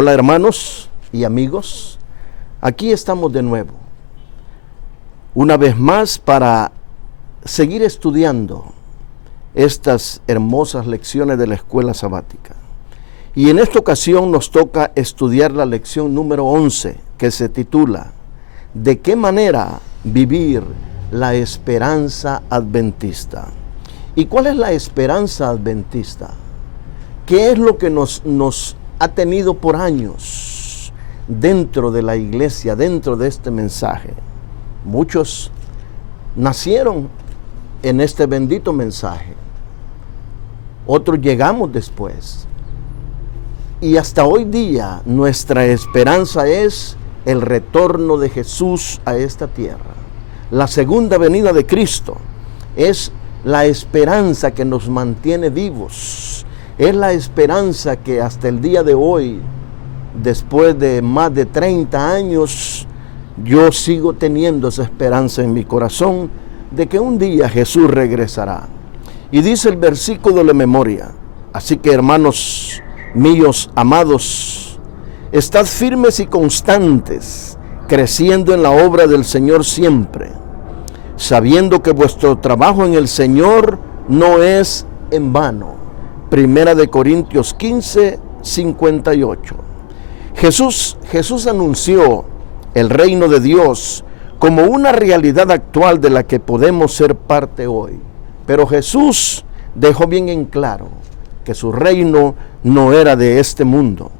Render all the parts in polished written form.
Hola hermanos y amigos, aquí estamos de nuevo, una vez más para seguir estudiando estas hermosas lecciones de la escuela sabática. Y en esta ocasión nos toca estudiar la lección número 11, que se titula ¿De qué manera vivir la esperanza adventista? ¿Y cuál es la esperanza adventista? ¿Qué es lo que nos ha tenido por años dentro de la iglesia, dentro de este mensaje? Muchos nacieron en este bendito mensaje. Otros llegamos después. Y hasta hoy día nuestra esperanza es el retorno de Jesús a esta tierra. La segunda venida de Cristo es la esperanza que nos mantiene vivos. Es la esperanza que hasta el día de hoy, después de más de 30 años, yo sigo teniendo esa esperanza en mi corazón de que un día Jesús regresará. Y dice el versículo de memoria: así que hermanos míos amados, estad firmes y constantes, creciendo en la obra del Señor siempre, sabiendo que vuestro trabajo en el Señor no es en vano. Primera de Corintios 15, 58. Jesús anunció el reino de Dios como una realidad actual de la que podemos ser parte hoy. Pero Jesús dejó bien en claro que su reino no era de este mundo.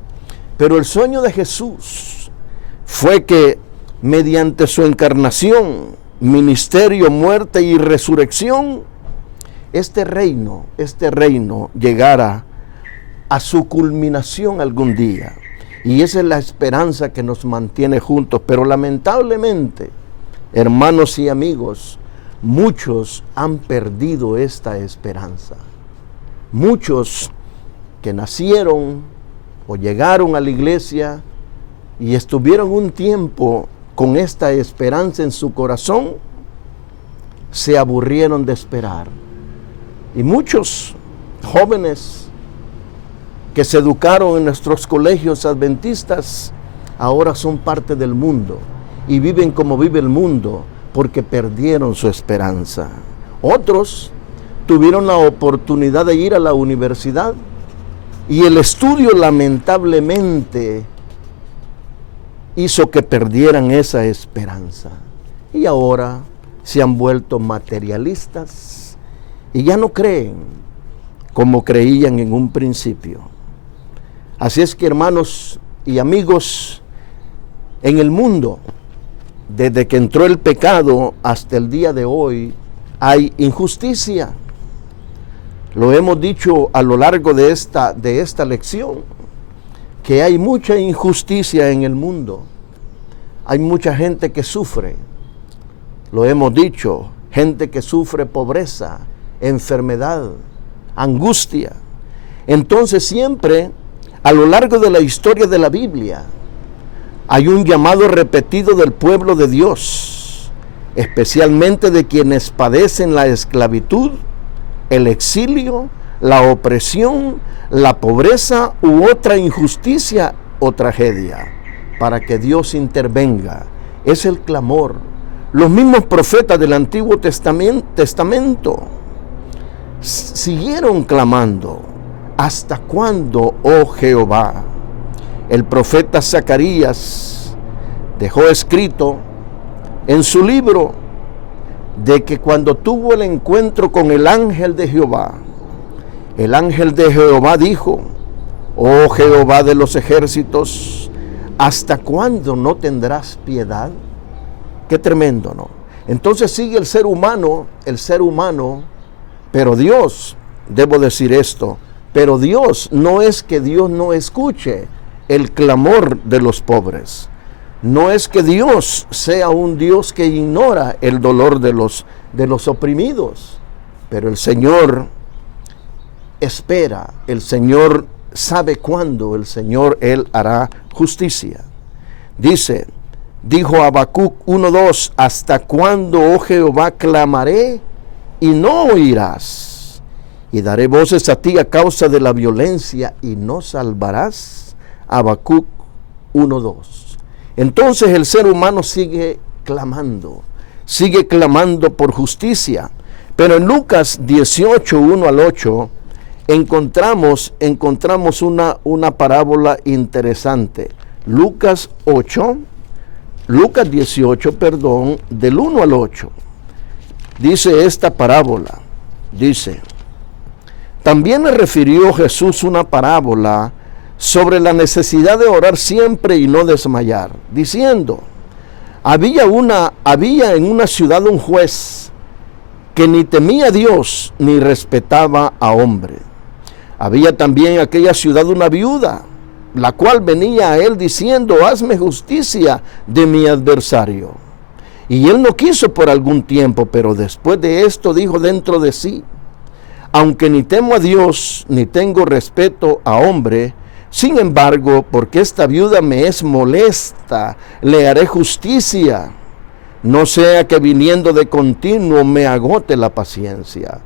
Pero el sueño de Jesús fue que mediante su encarnación, ministerio, muerte y resurrección, este reino llegara a su culminación algún día. Y esa es la esperanza que nos mantiene juntos. Pero lamentablemente, hermanos y amigos, muchos han perdido esta esperanza. Muchos que nacieron o llegaron a la iglesia y estuvieron un tiempo con esta esperanza en su corazón, se aburrieron de esperar. Y muchos jóvenes que se educaron en nuestros colegios adventistas ahora son parte del mundo y viven como vive el mundo porque perdieron su esperanza. Otros tuvieron la oportunidad de ir a la universidad y el estudio lamentablemente hizo que perdieran esa esperanza. Y ahora se han vuelto materialistas y ya no creen como creían en un principio. Así es que, hermanos y amigos, en el mundo, desde que entró el pecado hasta el día de hoy, hay injusticia. Lo hemos dicho a lo largo de esta lección, que hay mucha injusticia en el mundo. Hay mucha gente que sufre. Lo hemos dicho, gente que sufre pobreza, enfermedad, angustia. Entonces siempre, a lo largo de la historia de la Biblia, hay un llamado repetido del pueblo de Dios, especialmente de quienes padecen la esclavitud, el exilio, la opresión, la pobreza u otra injusticia o tragedia, para que Dios intervenga. Es el clamor. Los mismos profetas del Antiguo Testamento siguieron clamando: ¿hasta cuándo, oh Jehová? El profeta Zacarías dejó escrito en su libro de que cuando tuvo el encuentro con el ángel de Jehová dijo: oh Jehová de los ejércitos, ¿hasta cuándo no tendrás piedad? Qué tremendo, ¿no? Entonces sigue el ser humano, pero Dios, debo decir esto, pero Dios no es que Dios no escuche el clamor de los pobres. No es que Dios sea un Dios que ignora el dolor de los oprimidos, pero el Señor espera, el Señor sabe cuándo, Él hará justicia. Dijo Habacuc 1:2, ¿hasta cuándo, oh Jehová, clamaré y no oirás? Y daré voces a ti a causa de la violencia y no salvarás. Habacuc 1:2. Entonces el ser humano sigue clamando por justicia. Pero en Lucas 18:1-8 encontramos una parábola interesante. Lucas 18, del 1 al 8. Dice esta parábola, dice: también le refirió Jesús una parábola sobre la necesidad de orar siempre y no desmayar, diciendo: había en una ciudad un juez que ni temía a Dios ni respetaba a hombre. Había también en aquella ciudad una viuda, la cual venía a él diciendo: hazme justicia de mi adversario. Y él no quiso por algún tiempo, pero después de esto dijo dentro de sí: aunque ni temo a Dios ni tengo respeto a hombre, sin embargo, porque esta viuda me es molesta, le haré justicia, no sea que viniendo de continuo me agote la paciencia.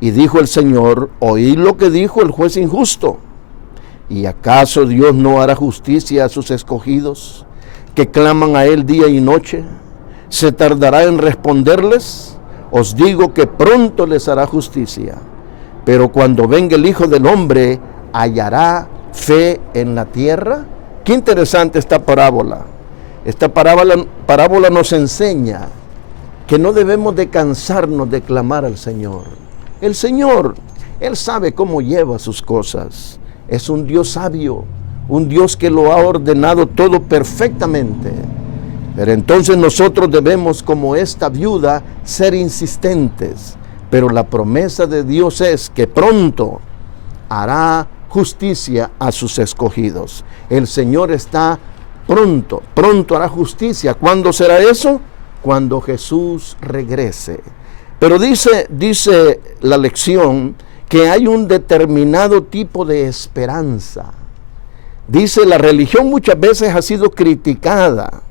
Y dijo el Señor: oí lo que dijo el juez injusto. ¿Y acaso Dios no hará justicia a sus escogidos, que claman a él día y noche? ¿Se tardará en responderles? Os digo que pronto les hará justicia. Pero cuando venga el Hijo del Hombre, ¿hallará fe en la tierra? Qué interesante esta parábola. Esta parábola nos enseña que no debemos de cansarnos de clamar al Señor. El Señor, Él sabe cómo lleva sus cosas. Es un Dios sabio, un Dios que lo ha ordenado todo perfectamente. Pero entonces nosotros debemos, como esta viuda, ser insistentes. Pero la promesa de Dios es que pronto hará justicia a sus escogidos. El Señor está pronto hará justicia. ¿Cuándo será eso? Cuando Jesús regrese. Pero dice la lección que hay un determinado tipo de esperanza. Dice: la religión muchas veces ha sido criticada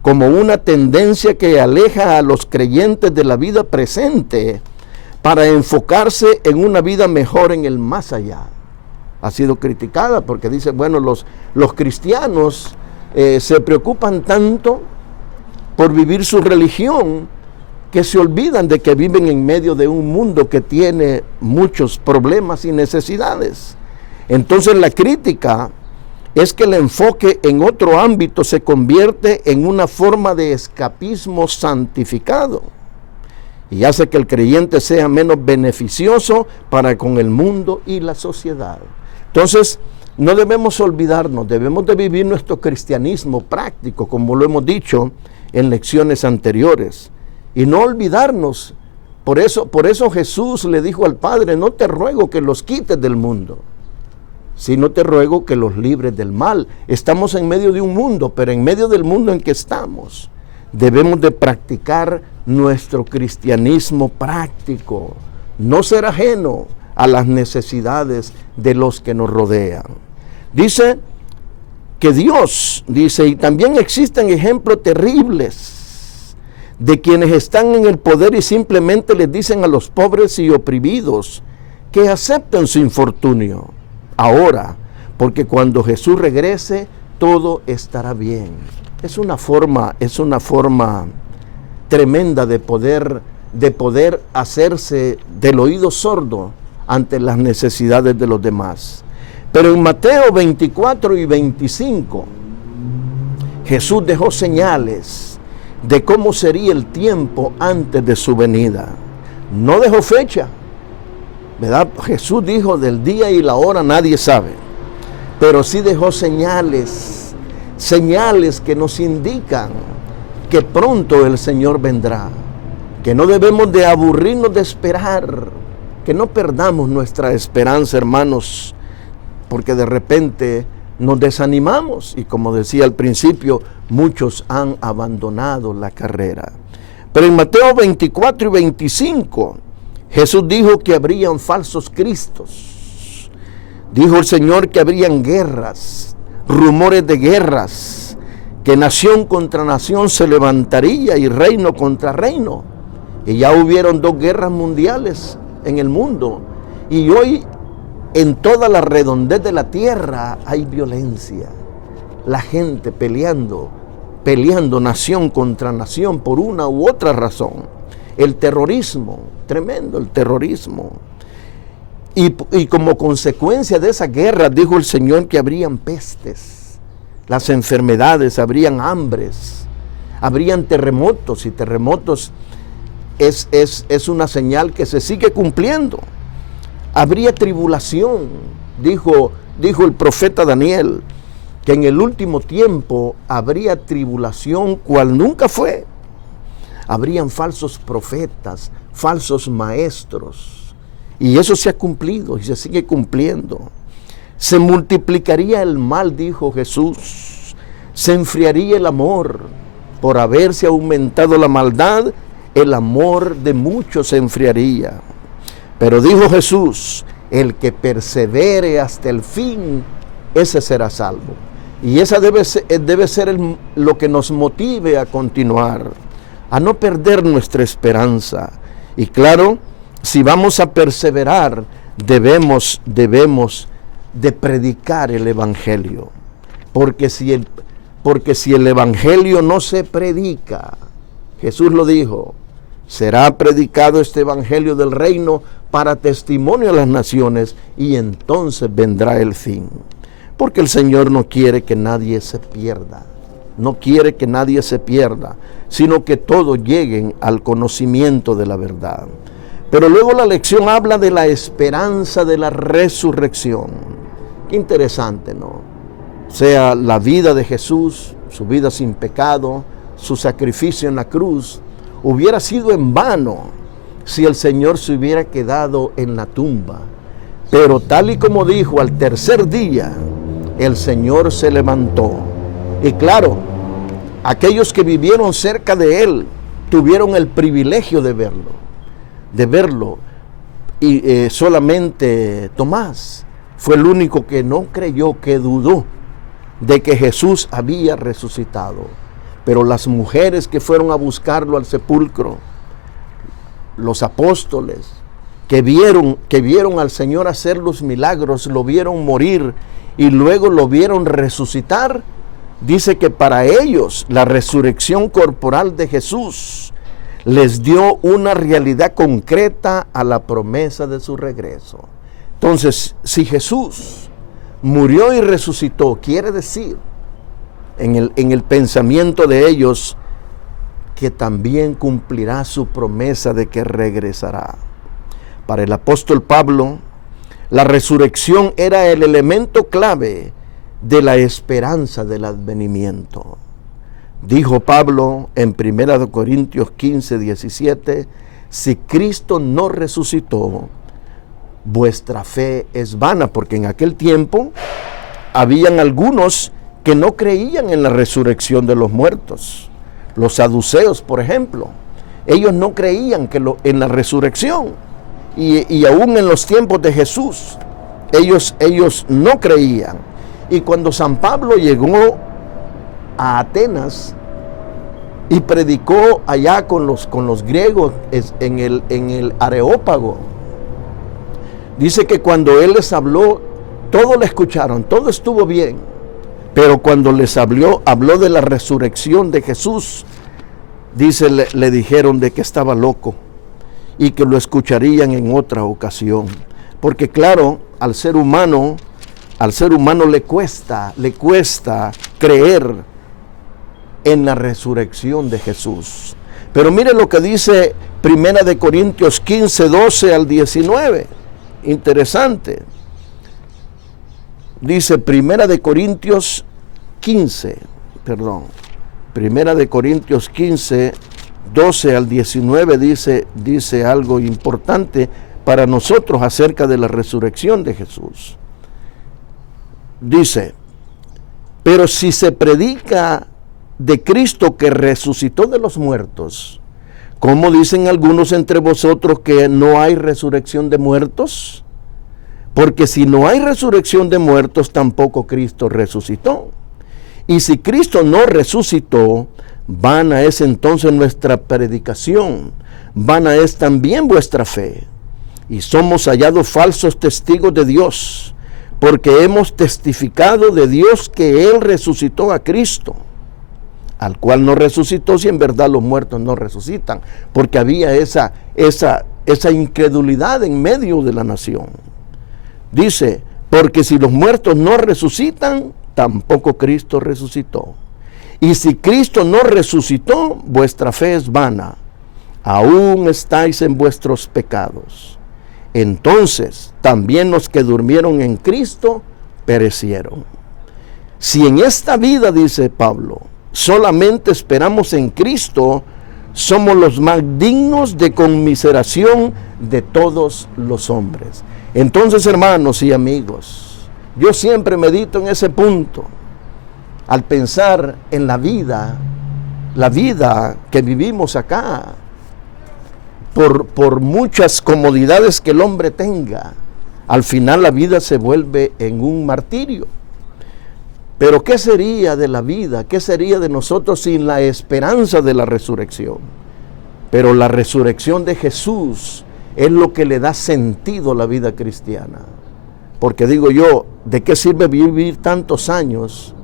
como una tendencia que aleja a los creyentes de la vida presente para enfocarse en una vida mejor en el más allá. Ha sido criticada porque dice, bueno, los cristianos se preocupan tanto por vivir su religión que se olvidan de que viven en medio de un mundo que tiene muchos problemas y necesidades. Entonces la crítica es que el enfoque en otro ámbito se convierte en una forma de escapismo santificado y hace que el creyente sea menos beneficioso para con el mundo y la sociedad. Entonces, no debemos olvidarnos, debemos de vivir nuestro cristianismo práctico, como lo hemos dicho en lecciones anteriores, y no olvidarnos. Por eso Jesús le dijo al Padre: no te ruego que los quites del mundo, sino te ruego que los libres del mal. Estamos en medio de un mundo, pero en medio del mundo en que estamos, debemos de practicar nuestro cristianismo práctico, no ser ajeno a las necesidades de los que nos rodean. Dice que Dios, y también existen ejemplos terribles de quienes están en el poder y simplemente les dicen a los pobres y oprimidos que acepten su infortunio ahora, porque cuando Jesús regrese todo estará bien. Es una forma tremenda de poder hacerse del oído sordo ante las necesidades de los demás. Pero en Mateo 24 y 25, Jesús dejó señales de cómo sería el tiempo antes de su venida. No dejó fecha, ¿verdad? Jesús dijo: del día y la hora nadie sabe, pero sí dejó señales que nos indican que pronto el Señor vendrá, que no debemos de aburrirnos de esperar, que no perdamos nuestra esperanza, hermanos, porque de repente nos desanimamos y, como decía al principio, muchos han abandonado la carrera. Pero en Mateo 24 y 25 Jesús dijo que habrían falsos cristos. Dijo el Señor que habrían guerras, rumores de guerras, que nación contra nación se levantaría y reino contra reino. Y ya hubieron 2 guerras mundiales en el mundo. Y hoy en toda la redondez de la tierra hay violencia. La gente peleando nación contra nación por una u otra razón. El terrorismo, tremendo el terrorismo. Y como consecuencia de esa guerra, dijo el Señor que habrían pestes, las enfermedades, habrían hambres, habrían terremotos, y terremotos es una señal que se sigue cumpliendo. Habría tribulación, dijo el profeta Daniel, que en el último tiempo habría tribulación cual nunca fue. Habrían falsos profetas, falsos maestros, y eso se ha cumplido y se sigue cumpliendo. Se multiplicaría el mal, dijo Jesús, se enfriaría el amor. Por haberse aumentado la maldad, el amor de muchos se enfriaría. Pero dijo Jesús, el que persevere hasta el fin, ese será salvo. Y esa debe ser lo que nos motive a continuar, a no perder nuestra esperanza. Y claro, si vamos a perseverar, debemos de predicar el Evangelio. Porque si el Evangelio no se predica, Jesús lo dijo, será predicado este Evangelio del reino para testimonio a las naciones, y entonces vendrá el fin. Porque el Señor no quiere que nadie se pierda, no quiere que nadie se pierda, sino que todos lleguen al conocimiento de la verdad. Pero luego la lección habla de la esperanza de la resurrección. Qué interesante, ¿no? O sea, la vida de Jesús, su vida sin pecado, su sacrificio en la cruz, hubiera sido en vano si el Señor se hubiera quedado en la tumba. Pero tal y como dijo, al tercer día el Señor se levantó. Y claro, aquellos que vivieron cerca de Él tuvieron el privilegio de verlo. Y solamente Tomás fue el único que no creyó, que dudó de que Jesús había resucitado. Pero las mujeres que fueron a buscarlo al sepulcro, los apóstoles que vieron al Señor hacer los milagros, lo vieron morir y luego lo vieron resucitar, dice que para ellos la resurrección corporal de Jesús les dio una realidad concreta a la promesa de su regreso. Entonces, si Jesús murió y resucitó, quiere decir en el pensamiento de ellos que también cumplirá su promesa de que regresará. Para el apóstol Pablo, la resurrección era el elemento clave de la esperanza del advenimiento. Dijo Pablo en 1 Corintios 15, 17, si Cristo no resucitó, vuestra fe es vana, porque en aquel tiempo habían algunos que no creían en la resurrección de los muertos. Los saduceos, por ejemplo, ellos no creían en la resurrección, y aún en los tiempos de Jesús, ellos no creían. Y cuando San Pablo llegó a Atenas y predicó allá con los griegos en el Areópago, dice que cuando él les habló, todos le escucharon, todo estuvo bien. Pero cuando les habló de la resurrección de Jesús, dice, le dijeron de que estaba loco y que lo escucharían en otra ocasión. Porque claro, al ser humano le cuesta creer en la resurrección de Jesús. Pero mire lo que dice 1 Corintios 15, 12 al 19. Interesante. Dice 1 Corintios 15, 12 al 19 dice algo importante para nosotros acerca de la resurrección de Jesús. Dice, pero si se predica de Cristo que resucitó de los muertos, ¿cómo dicen algunos entre vosotros que no hay resurrección de muertos? Porque si no hay resurrección de muertos, tampoco Cristo resucitó. Y si Cristo no resucitó, vana es entonces nuestra predicación, vana es también vuestra fe. y somos hallados falsos testigos de Dios, porque hemos testificado de Dios que Él resucitó a Cristo, al cual no resucitó si en verdad los muertos no resucitan, porque había esa incredulidad en medio de la nación. Dice, porque si los muertos no resucitan, tampoco Cristo resucitó. Y si Cristo no resucitó, vuestra fe es vana, aún estáis en vuestros pecados. Entonces, también los que durmieron en Cristo perecieron. Si en esta vida, dice Pablo, solamente esperamos en Cristo, somos los más dignos de conmiseración de todos los hombres. Entonces, hermanos y amigos, yo siempre medito en ese punto, al pensar en la vida que vivimos acá, por muchas comodidades que el hombre tenga, al final la vida se vuelve en un martirio. Pero ¿qué sería de la vida? ¿Qué sería de nosotros sin la esperanza de la resurrección? Pero la resurrección de Jesús es lo que le da sentido a la vida cristiana. Porque digo yo, ¿de qué sirve vivir tantos años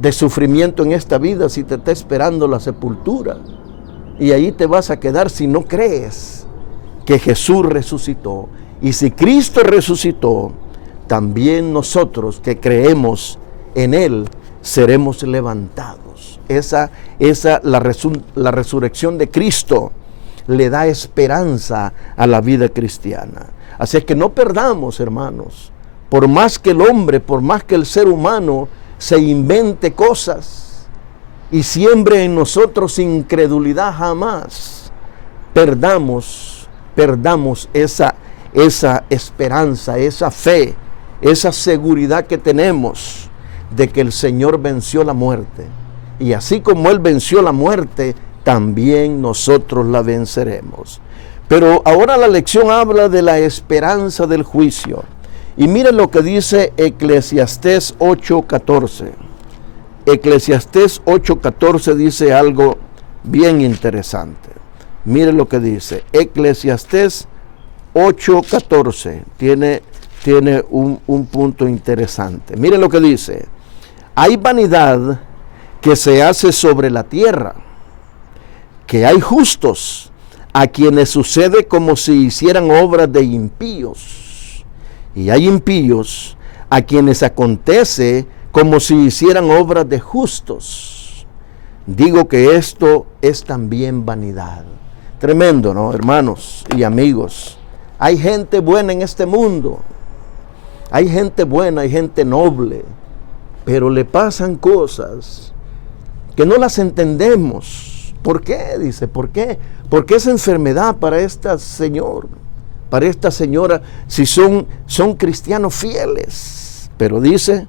de sufrimiento en esta vida si te está esperando la sepultura? Y ahí te vas a quedar si no crees que Jesús resucitó. Y si Cristo resucitó, también nosotros que creemos en Él seremos levantados. La resurrección de Cristo le da esperanza a la vida cristiana. Así es que no perdamos, hermanos, por más que el hombre, por más que el ser humano se invente cosas y siembre en nosotros incredulidad, jamás perdamos esa esperanza, esa fe, esa seguridad que tenemos de que el Señor venció la muerte. Y así como Él venció la muerte, también nosotros la venceremos. Pero ahora la lección habla de la esperanza del juicio. Y miren lo que dice Eclesiastés 8:14. Eclesiastés 8:14 dice algo bien interesante. Miren lo que dice. Eclesiastés 8:14 tiene un punto interesante. Miren lo que dice. Hay vanidad que se hace sobre la tierra, que hay justos a quienes sucede como si hicieran obras de impíos, y hay impíos a quienes acontece como si hicieran obras de justos. Digo que esto es también vanidad. Tremendo, ¿no, hermanos y amigos? Hay gente buena en este mundo, hay gente buena, hay gente noble, pero le pasan cosas que no las entendemos. ¿Por qué? Dice, ¿por qué? Porque esa enfermedad para esta señora, si son cristianos fieles, pero dice,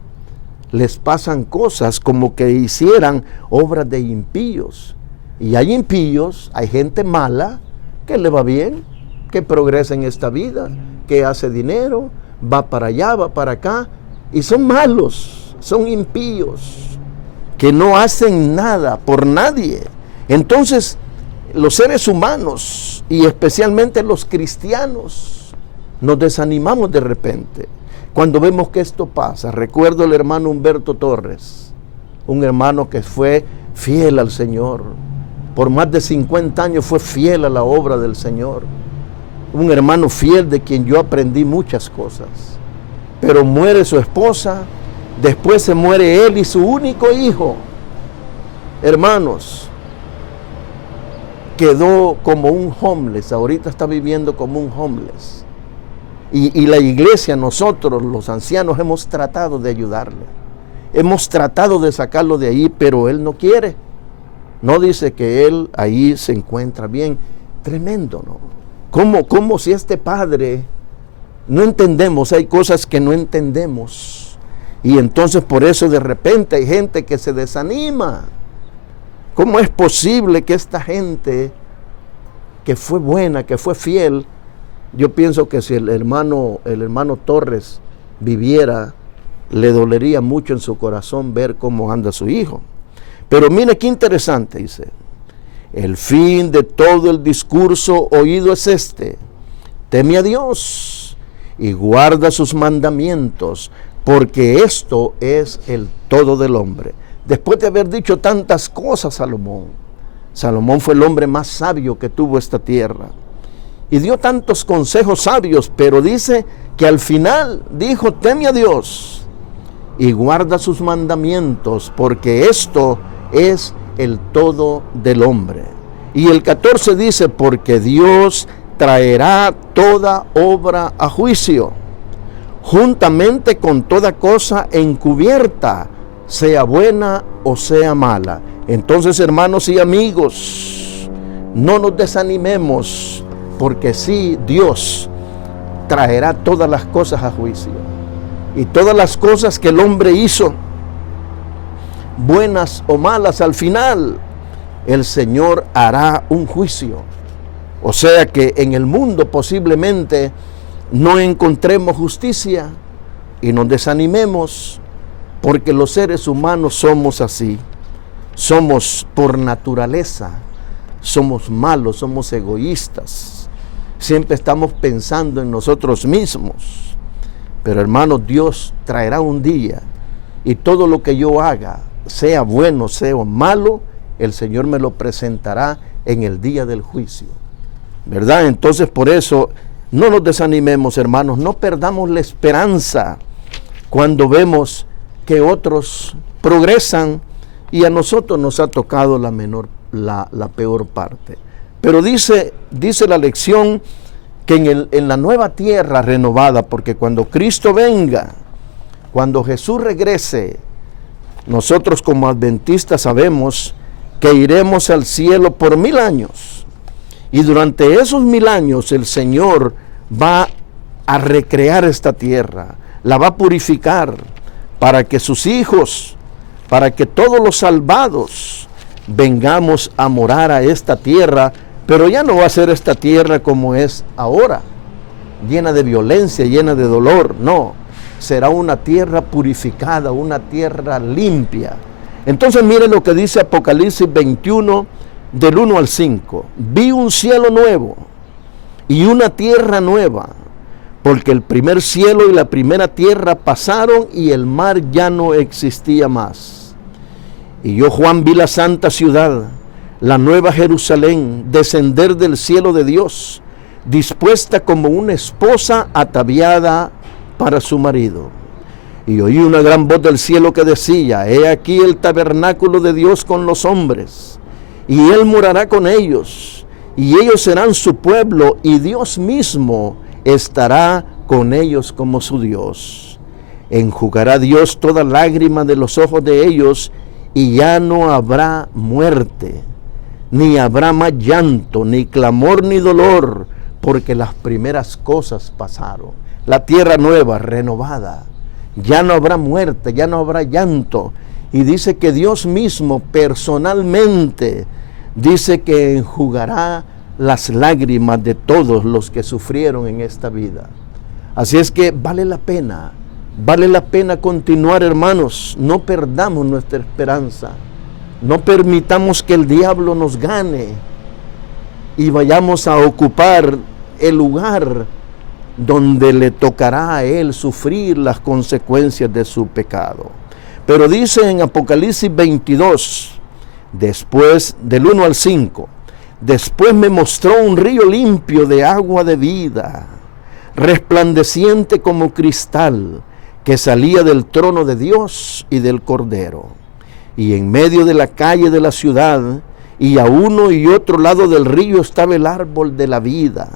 les pasan cosas como que hicieran obras de impíos. Y hay impíos, hay gente mala que le va bien, que progresa en esta vida, que hace dinero, va para allá, va para acá, y son malos, son impíos, que no hacen nada por nadie. Entonces, los seres humanos, y especialmente los cristianos, nos desanimamos de repente cuando vemos que esto pasa. Recuerdo el hermano Humberto Torres, un hermano que fue fiel al Señor. Por más de 50 años fue fiel a la obra del Señor. Un hermano fiel de quien yo aprendí muchas cosas. Pero muere su esposa, después se muere él y su único hijo. Hermanos, quedó como un homeless, ahorita está viviendo como un homeless. Y la iglesia, nosotros los ancianos, hemos tratado de ayudarle. Hemos tratado de sacarlo de ahí, pero él no quiere. No dice que él ahí se encuentra bien. Tremendo, ¿no? ¿Cómo si este padre, no entendemos, hay cosas que no entendemos? Y entonces por eso de repente hay gente que se desanima. ¿Cómo es posible que esta gente que fue buena, que fue fiel, yo pienso que si el hermano Torres viviera, le dolería mucho en su corazón ver cómo anda su hijo? Pero mire qué interesante, dice, el fin de todo el discurso oído es este: teme a Dios y guarda sus mandamientos, porque esto es el todo del hombre. Después de haber dicho tantas cosas, Salomón fue el hombre más sabio que tuvo esta tierra. Y dio tantos consejos sabios, pero dice que al final dijo, teme a Dios y guarda sus mandamientos, porque esto es el todo del hombre. Y el 14 dice, porque Dios traerá toda obra a juicio, juntamente con toda cosa encubierta, sea buena o sea mala. Entonces, hermanos y amigos, no nos desanimemos, porque sí, Dios traerá todas las cosas a juicio. Y todas las cosas que el hombre hizo, buenas o malas, al final el Señor hará un juicio. O sea que en el mundo posiblemente no encontremos justicia y nos desanimemos, porque los seres humanos somos así. Somos por naturaleza, somos malos, somos egoístas. Siempre estamos pensando en nosotros mismos. Pero hermanos, Dios traerá un día y todo lo que yo haga, sea bueno, sea malo, el Señor me lo presentará en el día del juicio, ¿verdad? Entonces, por eso, no nos desanimemos, hermanos, no perdamos la esperanza cuando vemos que otros progresan y a nosotros nos ha tocado la peor parte. Pero dice la lección que en la nueva tierra renovada, porque cuando Cristo venga, cuando Jesús regrese, nosotros como adventistas sabemos que iremos al cielo por 1000 años. Y durante esos 1000 años el Señor va a recrear esta tierra, la va a purificar para que sus hijos, para que todos los salvados vengamos a morar a esta tierra. Pero ya no va a ser esta tierra como es ahora, llena de violencia, llena de dolor. No, será una tierra purificada, una tierra limpia. Entonces miren lo que dice Apocalipsis 21, del 1 al 5. Vi un cielo nuevo y una tierra nueva, porque el primer cielo y la primera tierra pasaron y el mar ya no existía más. Y yo, Juan, vi la santa ciudad, la nueva Jerusalén, descender del cielo de Dios, dispuesta como una esposa ataviada para su marido. Y oí una gran voz del cielo que decía, he aquí el tabernáculo de Dios con los hombres, y Él morará con ellos, y ellos serán su pueblo, y Dios mismo estará con ellos como su Dios. Enjugará Dios toda lágrima de los ojos de ellos, y ya no habrá muerte, ni habrá más llanto, ni clamor, ni dolor, porque las primeras cosas pasaron. La tierra nueva, renovada, ya no habrá muerte, ya no habrá llanto. Y dice que Dios mismo personalmente dice que enjugará las lágrimas de todos los que sufrieron en esta vida. Así es que vale la pena continuar, hermanos. No perdamos nuestra esperanza. No permitamos que el diablo nos gane y vayamos a ocupar el lugar donde le tocará a él sufrir las consecuencias de su pecado. Pero dice en Apocalipsis 22, después del 1 al 5, después me mostró un río limpio de agua de vida, resplandeciente como cristal, que salía del trono de Dios y del Cordero. Y en medio de la calle de la ciudad, y a uno y otro lado del río, estaba el árbol de la vida,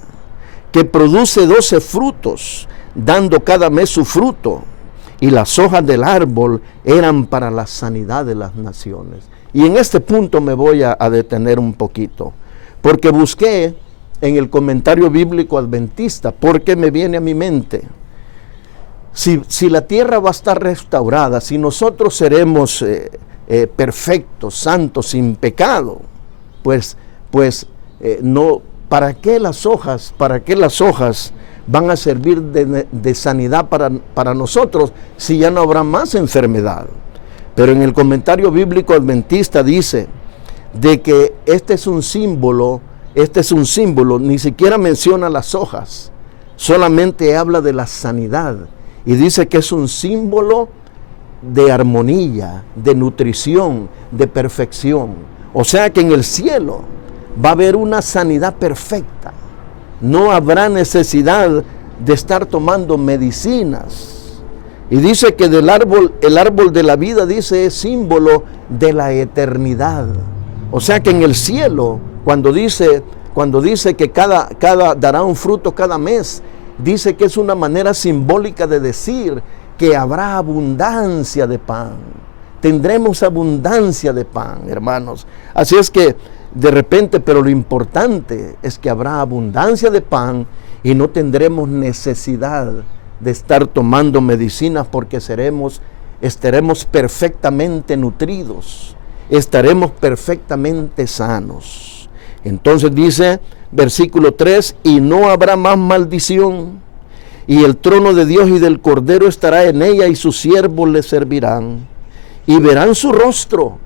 que produce 12 frutos, dando cada mes su fruto. Y las hojas del árbol eran para la sanidad de las naciones. Y en este punto me voy a detener un poquito, porque busqué en el comentario bíblico adventista, porque me viene a mi mente, si la tierra va a estar restaurada, si nosotros seremos perfectos, santos, sin pecado, pues no, ¿para qué las hojas van a servir de sanidad para nosotros si ya no habrá más enfermedad? Pero en el comentario bíblico adventista dice de que este es un símbolo, ni siquiera menciona las hojas, solamente habla de la sanidad y dice que es un símbolo de armonía, de nutrición, de perfección. O sea que en el cielo va a haber una sanidad perfecta. No habrá necesidad de estar tomando medicinas. Y dice que el árbol de la vida, dice, es símbolo de la eternidad. O sea que en el cielo, cuando dice que cada dará un fruto cada mes, dice que es una manera simbólica de decir que habrá abundancia de pan. Tendremos abundancia de pan, hermanos. Así es que de repente, pero lo importante es que habrá abundancia de pan y no tendremos necesidad de estar tomando medicinas porque estaremos perfectamente nutridos, estaremos perfectamente sanos. Entonces dice, versículo 3, y no habrá más maldición, y el trono de Dios y del Cordero estará en ella, y sus siervos le servirán, y verán su rostro.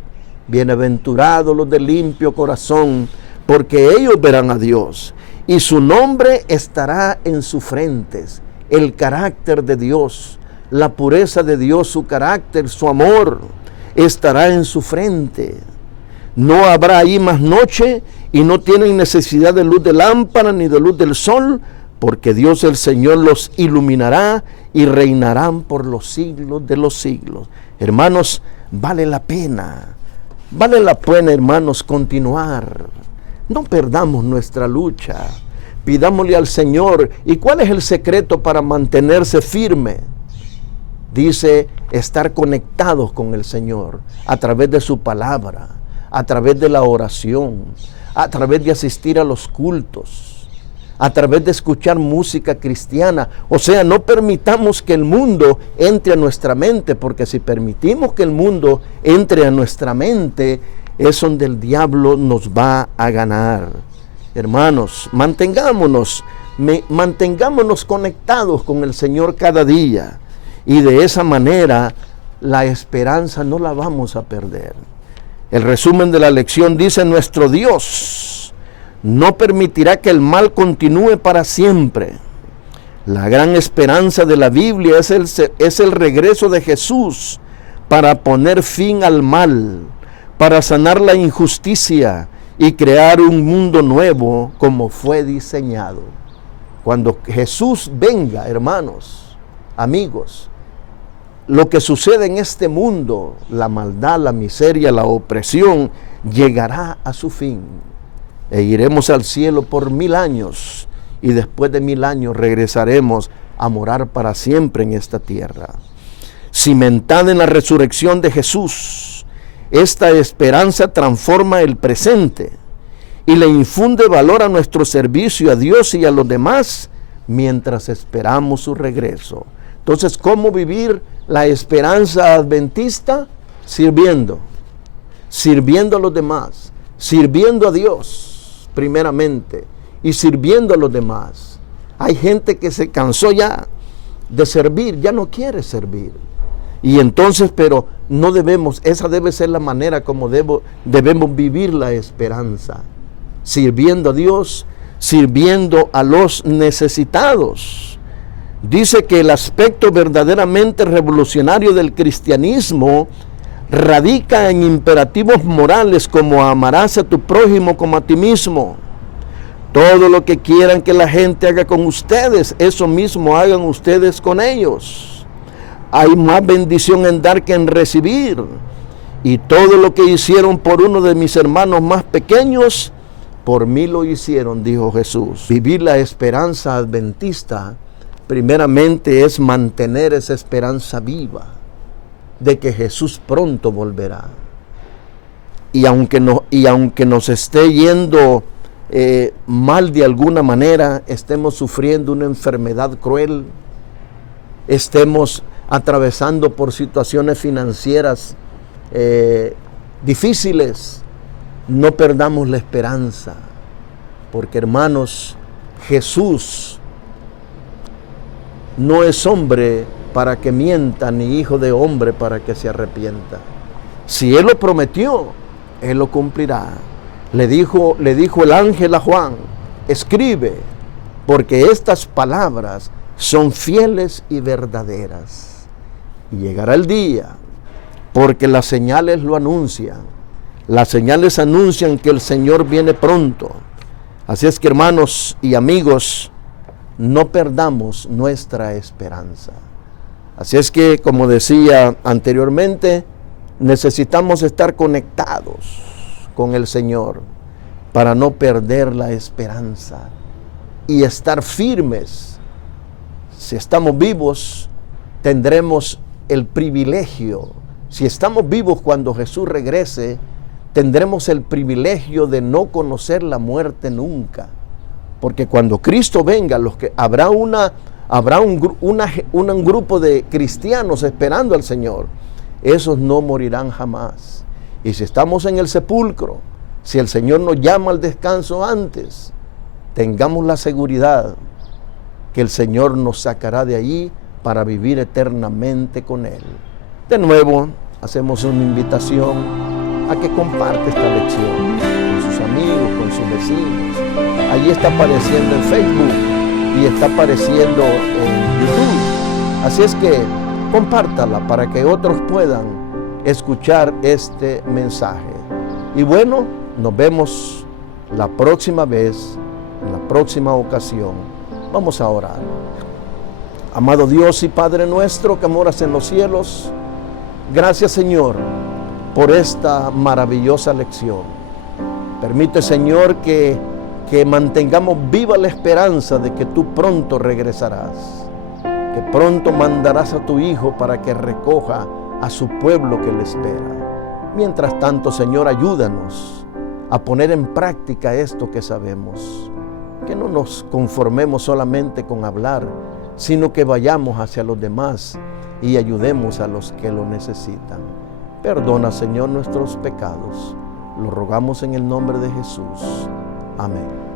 Bienaventurados los de limpio corazón, porque ellos verán a Dios, y su nombre estará en sus frentes. El carácter de Dios, la pureza de Dios, su carácter, su amor, estará en su frente. No habrá ahí más noche, y no tienen necesidad de luz de lámpara ni de luz del sol, porque Dios el Señor los iluminará y reinarán por los siglos de los siglos. Hermanos, vale la pena, hermanos, continuar. No perdamos nuestra lucha. Pidámosle al Señor. ¿Y cuál es el secreto para mantenerse firme? Dice, estar conectados con el Señor a través de su palabra, a través de la oración, a través de asistir a los cultos, a través de escuchar música cristiana. O sea, no permitamos que el mundo entre a nuestra mente, porque si permitimos que el mundo entre a nuestra mente, es donde el diablo nos va a ganar. Hermanos, mantengámonos conectados con el Señor cada día, y de esa manera la esperanza no la vamos a perder. El resumen de la lección dice, nuestro Dios no permitirá que el mal continúe para siempre. La gran esperanza de la Biblia es el regreso de Jesús para poner fin al mal, para sanar la injusticia y crear un mundo nuevo como fue diseñado. Cuando Jesús venga, hermanos, amigos, lo que sucede en este mundo, la maldad, la miseria, la opresión, llegará a su fin. E iremos al cielo por 1000 años, y después de 1000 años regresaremos a morar para siempre en esta tierra. Cimentada en la resurrección de Jesús, esta esperanza transforma el presente y le infunde valor a nuestro servicio a Dios y a los demás mientras esperamos su regreso. Entonces, ¿cómo vivir la esperanza adventista? Sirviendo a los demás, sirviendo a Dios primeramente y sirviendo a los demás. Hay gente que se cansó ya de servir, ya no quiere servir. Y entonces, pero no debemos, esa debe ser la manera como debemos vivir la esperanza. Sirviendo a Dios, sirviendo a los necesitados. Dice que el aspecto verdaderamente revolucionario del cristianismo radica en imperativos morales como amarás a tu prójimo como a ti mismo. Todo lo que quieran que la gente haga con ustedes, eso mismo hagan ustedes con ellos. Hay más bendición en dar que en recibir. Y todo lo que hicieron por uno de mis hermanos más pequeños, por mí lo hicieron, dijo Jesús. Vivir la esperanza adventista, primeramente, es mantener esa esperanza viva de que Jesús pronto volverá. Y aunque nos esté yendo mal de alguna manera, estemos sufriendo una enfermedad cruel, estemos atravesando por situaciones financieras difíciles, no perdamos la esperanza, porque hermanos, Jesús no es hombre para que mienta, ni hijo de hombre para que se arrepienta. Si Él lo prometió, Él lo cumplirá. Le dijo el ángel a Juan, escribe, porque estas palabras son fieles y verdaderas. Y llegará el día, porque las señales lo anuncian. Las señales anuncian que el Señor viene pronto. Así es que, hermanos y amigos, no perdamos nuestra esperanza. Así es que, como decía anteriormente, necesitamos estar conectados con el Señor para no perder la esperanza y estar firmes. Si estamos vivos, tendremos el privilegio. Si estamos vivos cuando Jesús regrese, tendremos el privilegio de no conocer la muerte nunca. Porque cuando Cristo venga, habrá un grupo de cristianos esperando al Señor. Esos no morirán jamás. Y si estamos en el sepulcro, si el Señor nos llama al descanso antes, tengamos la seguridad que el Señor nos sacará de allí para vivir eternamente con Él. De nuevo, hacemos una invitación a que comparte esta lección con sus amigos, con sus vecinos. Allí está apareciendo en Facebook y está apareciendo en YouTube. Así es que compártala para que otros puedan escuchar este mensaje. Y bueno, nos vemos la próxima vez, en la próxima ocasión. Vamos a orar. Amado Dios y Padre nuestro que moras en los cielos, gracias, Señor, por esta maravillosa lección. Permite, Señor, que mantengamos viva la esperanza de que tú pronto regresarás, que pronto mandarás a tu Hijo para que recoja a su pueblo que le espera. Mientras tanto, Señor, ayúdanos a poner en práctica esto que sabemos, que no nos conformemos solamente con hablar, sino que vayamos hacia los demás y ayudemos a los que lo necesitan. Perdona, Señor, nuestros pecados. Lo rogamos en el nombre de Jesús. Amén.